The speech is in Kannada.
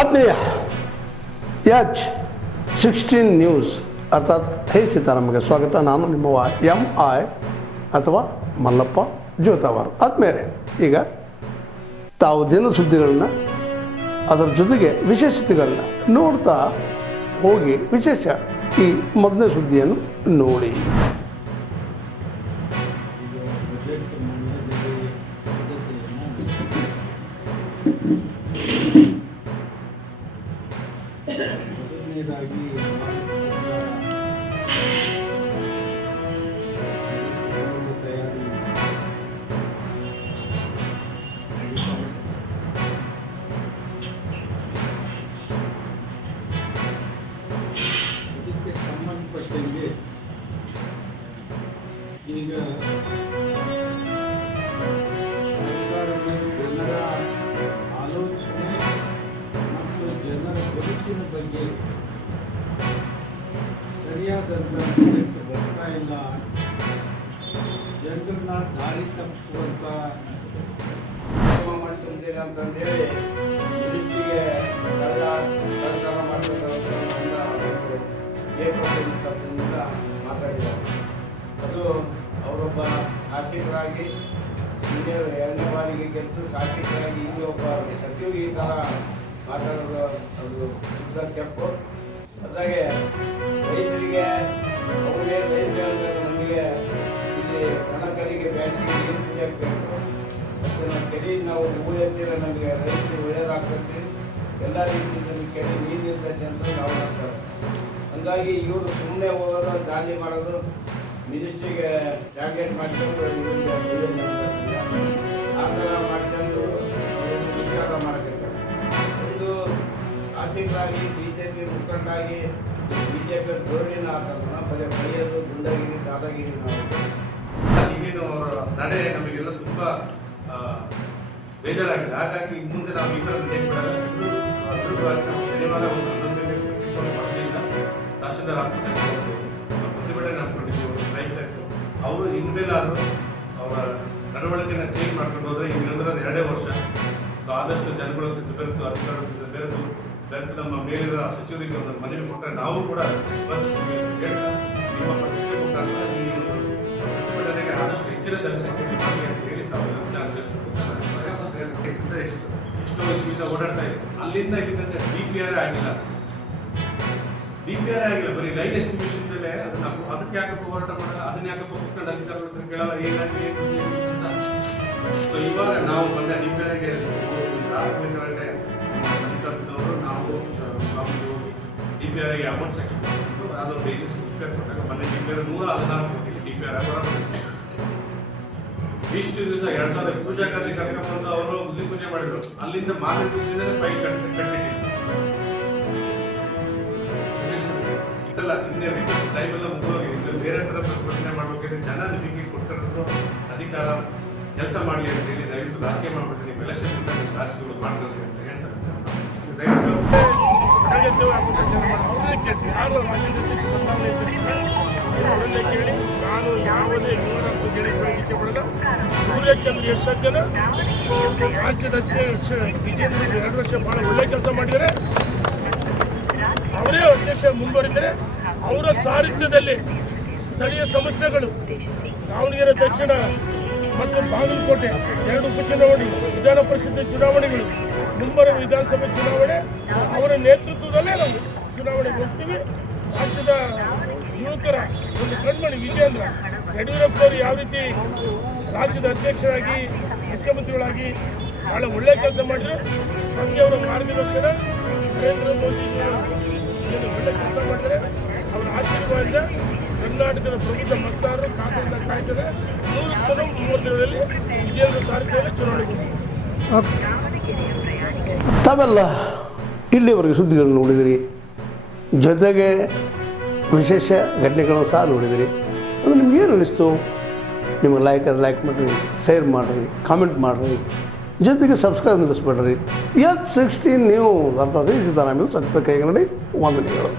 ಆತ್ಮೀಯ H16 ನ್ಯೂಸ್ ಅರ್ಥಾತ್ ಹೇ ಸೀತಾರಾಮಗೆ ಸ್ವಾಗತ. ನಾನು ನಿಮ್ಮವ MI ಅಥವಾ ಮಲ್ಲಪ್ಪ ಜೋತಾವಾರ್. ಆದ್ಮೇಲೆ ಈಗ ತಾವು ದಿನ ಸುದ್ದಿಗಳನ್ನ ಅದರ ಜೊತೆಗೆ ವಿಶೇಷತೆಗಳನ್ನ ನೋಡ್ತಾ ಹೋಗಿ ವಿಶೇಷ ಈ ಮೊದಲನೇ ಸುದ್ದಿಯನ್ನು ನೋಡಿ. ಮೊದಲನೇದಾಗಿ ತಯಾರಿ ಇದಕ್ಕೆ ಸಂಬಂಧಪಟ್ಟಂಗೆ ಈಗ ಜನರ ಆಲೋಚನೆ ಮತ್ತು ಜನರ ಬದುಕಿನ ಬಗ್ಗೆ ಸರಿಯಾದಂಥ ನಿರ್ಣಯಕ್ಕೆ ಬರ್ತಾ ಇಲ್ಲ. ಜನರನ್ನ ದಾರಿ ತಪ್ಪಿಸುವಂಥ ಮಾಡ್ಕೊಂತೀರ ಅಂತಂದೇಳಿ ಮಿನಿಸ್ಟ್ರಿಗೆ ಸರ್ಕಾರ ಮಾಡ್ಕೊಂಡ ಮಾತಾಡಿದ್ದಾರೆ. ಅದು ಅವರೊಬ್ಬ ಶಾಸಕರಾಗಿ ಸೀನಿಯರ್ 2ನೇ ಬಾರಿಗೆ ಗೆದ್ದು ಶಾಸಕರಾಗಿ ಈಗ ಒಬ್ಬ ಸಚಿವರಿಗೆ ಈ ಥರ ಮಾತಾಡೋದು ಅದು ಶುದ್ಧ ತಪ್ಪು. ಅದಾಗೆ ರೈತರಿಗೆ ಅವ್ರಿಗೆ ರೈತರು ನಮಗೆ ಇಲ್ಲಿ ಒಣಕರಿಗೆ ಬೇಸಿಗೆ ನೀರು ಕುಡಿಯಬೇಕು. ಮತ್ತು ನಮ್ಮ ಕೆರೆ ನಾವು ಹೂ ಎತ್ತಿರ ನಮಗೆ ರೈತರಿಗೆ ಒಳ್ಳೆಯದಾಗ್ತೈತಿ, ಎಲ್ಲ ರೀತಿಯಿಂದ ನಮಗೆ ಕೆರೆ ನೀರು ಇರ್ತೈತಿ ಅಂತ ನಾವು ಮಾಡ್ತಾರೆ. ಹಂಗಾಗಿ ಇವರು ಸುಮ್ಮನೆ ಹೋಗೋದು ದಾಳಿ ಮಾಡೋದು, ಮಿನಿಸ್ಟ್ರಿಗೆ ಟಾರ್ಗೆಟ್ ಮಾಡ್ಕೊಂಡು ಆ ಥರ ಮಾಡ್ಕೊಂಡು ವಿಚಾರ ಮಾಡಬೇಕು. ಒಂದು ಶಾಸಕರಾಗಿ BJP ಮುಖಂಡಾಗಿ BJP ಧೋರಣೆನ ಆತಲ್ಲ, ಬರೀ ಬೈಯೋದು, ಗುಂಡಾಗಿರಿ, ದಾದಾಗಿರಿ ಈಗೇನು ಅವರ ನಡೆ ನಮಗೆಲ್ಲ ತುಂಬ ಬೇಜಾರಾಗಿದೆ. ಹಾಗಾಗಿ ಮುಂದೆ ನಾವು ಈ ಥರ ವಿರುದ್ಧವಾಗಿ ನಾವು ಶನಿವಾರ ಒಂದು 11 ಗಂಟೆಗೆ ಮಾಡೋದ್ರಿಂದ ತಹಶೀಲ್ದಾರ್ ಆಫೀಸ್ನಲ್ಲಿ ಒಂದು ಪ್ರತಿಭಟನೆ ಹಾಕೊಂಡಿದ್ದೀವಿ, ಒಂದು ಸ್ಟ್ರೈಕ್ ಆಯಿತು. ಅವರು ಇನ್ಮೇಲಾದರೂ ಅವರ ನಡವಳಿಕೆನ ಚೇಂಜ್ ಮಾಡ್ಕೊಂಡು ಹೋದರೆ ಈಗ ಇರೋದ್ರಲ್ಲಿ 2 ವರ್ಷ. ಸೊ ಆದಷ್ಟು ಜನಗಳ ಬೆರೆತು ಅಧಿಕಾರಿಗಳ ಬೆರೆತು ನಮ್ಮ ಮೇಲಿರೋ ಸಚಿವರಿಗೆ ಒಂದು ಮನವಿ ಕೊಟ್ಟರೆ ನಾವು ಕೂಡ ಸ್ಪಂದಿಸ್ತೀವಿ ಅಂತ ಹೇಳ್ತಾ ನಿಮ್ಮ ಪತ್ರಿಕೆ ಮುಖಾಂತರ ಈ ಒಂದು ಪ್ರತಿಭಟನೆಗೆ ಆದಷ್ಟು ಹೆಚ್ಚಿನ ಜನಸಂಖ್ಯೆ ನಿಮಗೆ ಅಂತ ಹೇಳಿ ತಾವೆಲ್ಲ ಎಷ್ಟೋ ವರ್ಷದಿಂದ ಓಡಾಡ್ತಾ ಇದೆ. ಅಲ್ಲಿಂದ ಇಲ್ಲಿಂದ DPR ಆಗಿಲ್ಲ, ಬರೀ ಲೈನ್ ಎಸ್ಟಿಮೇಷನ್ ಮೇಲೆ ಅದಕ್ಕೆ ಯಾಕಪ್ಪ ಹೋರಾಟ ಮಾಡಲ್ಲ, ಅದನ್ನ ಯಾಕಪ್ಪ ಕೂತ್ಕೊಂಡು ಅಧಿಕಾರಿಗಳ ಹತ್ರ ಕೇಳಲ್ಲ ಏನಾಗಿ ಅಂತ. ಸೊ ಇವಾಗ ನಾವು ಮೊನ್ನೆ DPRಗೆ ಅಧಿಕಾರಿಗಳಿಗೆ ಅಧಿಕಾರದವರು ನಾವು DPRಗೆ ಅಮೌಂಟ್ ಸೆಕ್ಷನ್ ಅದೊಂದು ಏಜೆನ್ಸಿ ಕೊಟ್ಟಾಗ ಮೊನ್ನೆ DPR 114 ಕೋಟಿ DPR ಇಷ್ಟು ದಿವಸ 2000 ಪೂಜಾ ಕಾರ್ಯ ಕರ್ಕೊಂಡ್ಬಂದು ಅವರು ಗುದ್ಲಿ ಪೂಜೆ ಮಾಡಿದ್ರು. ಅಲ್ಲಿಂದ ಮಾರ್ಗ ಫೈಲ್ ಕಟ್ಟಿಟ್ಟಿಲ್ಲ. ಇದೆಲ್ಲ ಇನ್ನೇ ಟೈಮ್ ಎಲ್ಲ ಮುಗಿದೋಗಿ ಇದು ಬೇರೆ ಥರ ಪ್ರಶ್ನೆ ಮಾಡ್ಬೇಕಾದ್ರೆ ಜನ ನಿಮಗೆ ಕೊಟ್ಟಿರೋದು ಅಧಿಕಾರ ಕೆಲಸ ಮಾಡಲಿ ಅಂತ ಹೇಳಿ ದಯವಿಟ್ಟು ರಾಜಕೀಯ ಮಾಡ್ಬಿಟ್ಟು ನೀವು ಎಲೆಕ್ಷನ್ ರಾಜಕೀಯಗಳು ಮಾಡ್ತಾರೆ ಅಂತ ಹೇಳ್ತಾರೆ. ದಯವಿಟ್ಟು ಕೇಳಿ ನಾನು ಯಾವುದೇ ಇಚ್ಛೆ ಪಡಲ್ಲ. ಸೂರ್ಯಚಂದ್ರ ಎಷ್ಟು ಜನ ರಾಜ್ಯದ ಅಧ್ಯಕ್ಷ ವಿಜೇಂದ್ರ 2 ವರ್ಷ ಭಾಳ ಒಳ್ಳೆ ಕೆಲಸ ಮಾಡಿದ್ದಾರೆ. ಅವರೇ ಅಧ್ಯಕ್ಷ ಮುಂದುವರಿದರೆ ಅವರ ಸಾರಥ್ಯದಲ್ಲಿ ಸ್ಥಳೀಯ ಸಂಸ್ಥೆಗಳು ದಾವಣಗೆರೆ ದಕ್ಷಿಣ ಮತ್ತು ಬಾಗಲಕೋಟೆ 2 ಉಪಚುನಾವಣೆ, ವಿಧಾನ ಪರಿಷತ್ ಚುನಾವಣೆಗಳು, ಮುಂಬರುವ ವಿಧಾನಸಭೆ ಚುನಾವಣೆ ಅವರ ನೇತೃತ್ವದಲ್ಲೇ ನಾವು ಚುನಾವಣೆಗೆ ಹೋಗ್ತೀವಿ. ರಾಜ್ಯದ ಯುವಕರ ಒಂದು ಕಣ್ಮಣಿ ವಿಜೇಂದ್ರ ಯಡಿಯೂರಪ್ಪನವರು ಯಾವ ರೀತಿ ರಾಜ್ಯದ ಅಧ್ಯಕ್ಷರಾಗಿ ಮುಖ್ಯಮಂತ್ರಿಗಳಾಗಿ ಭಾಳ ಒಳ್ಳೆಯ ಕೆಲಸ ಮಾಡಿದ್ರು, ನಮಗೆ ಅವರ ಮಾರ್ಗದರ್ಶನ ನರೇಂದ್ರ ಮೋದಿ ಏನು ಒಳ್ಳೆ ಕೆಲಸ ಮಾಡಿದರೆ ಅವರ ಆಶೀರ್ವಾದ ಕರ್ನಾಟಕದ ಪ್ರಬುದ್ಧ ಮತದಾರರು ಕಾನೂನಿನ ಕಾಯ್ತಾರೆ. 130 ದಿನದಲ್ಲಿ ವಿಜೇಂದ್ರ ಸಾರಥ್ಯದಲ್ಲಿ ಚುನಾವಣೆಗೆ ತಾವೆಲ್ಲ ಇಲ್ಲಿವರೆಗೆ ಸುದ್ದಿಗಳನ್ನು ನೋಡಿದಿರಿ, ಜೊತೆಗೆ ವಿಶೇಷ ಘಟನೆಗಳನ್ನು ಸಹ ನೋಡಿದಿರಿ. ಅದು ನಿಮ್ಗೇನು ಅನ್ನಿಸ್ತು? ನಿಮಗೆ ಲೈಕ್ ಮಾಡಿರಿ, ಶೇರ್ ಮಾಡಿರಿ, ಕಾಮೆಂಟ್ ಮಾಡಿರಿ, ಜೊತೆಗೆ ಸಬ್ಸ್ಕ್ರೈಬ್ ನಿಲ್ಲಿಸ್ಬೇಡ್ರಿ. H16 ನ್ಯೂಸ್ ಅರ್ಥಾತ್ ಸೀತಾರಾಮ ಸತ್ಯದ ಕೈಗನ್ನಡಿ ವಂದನೆಗಳು.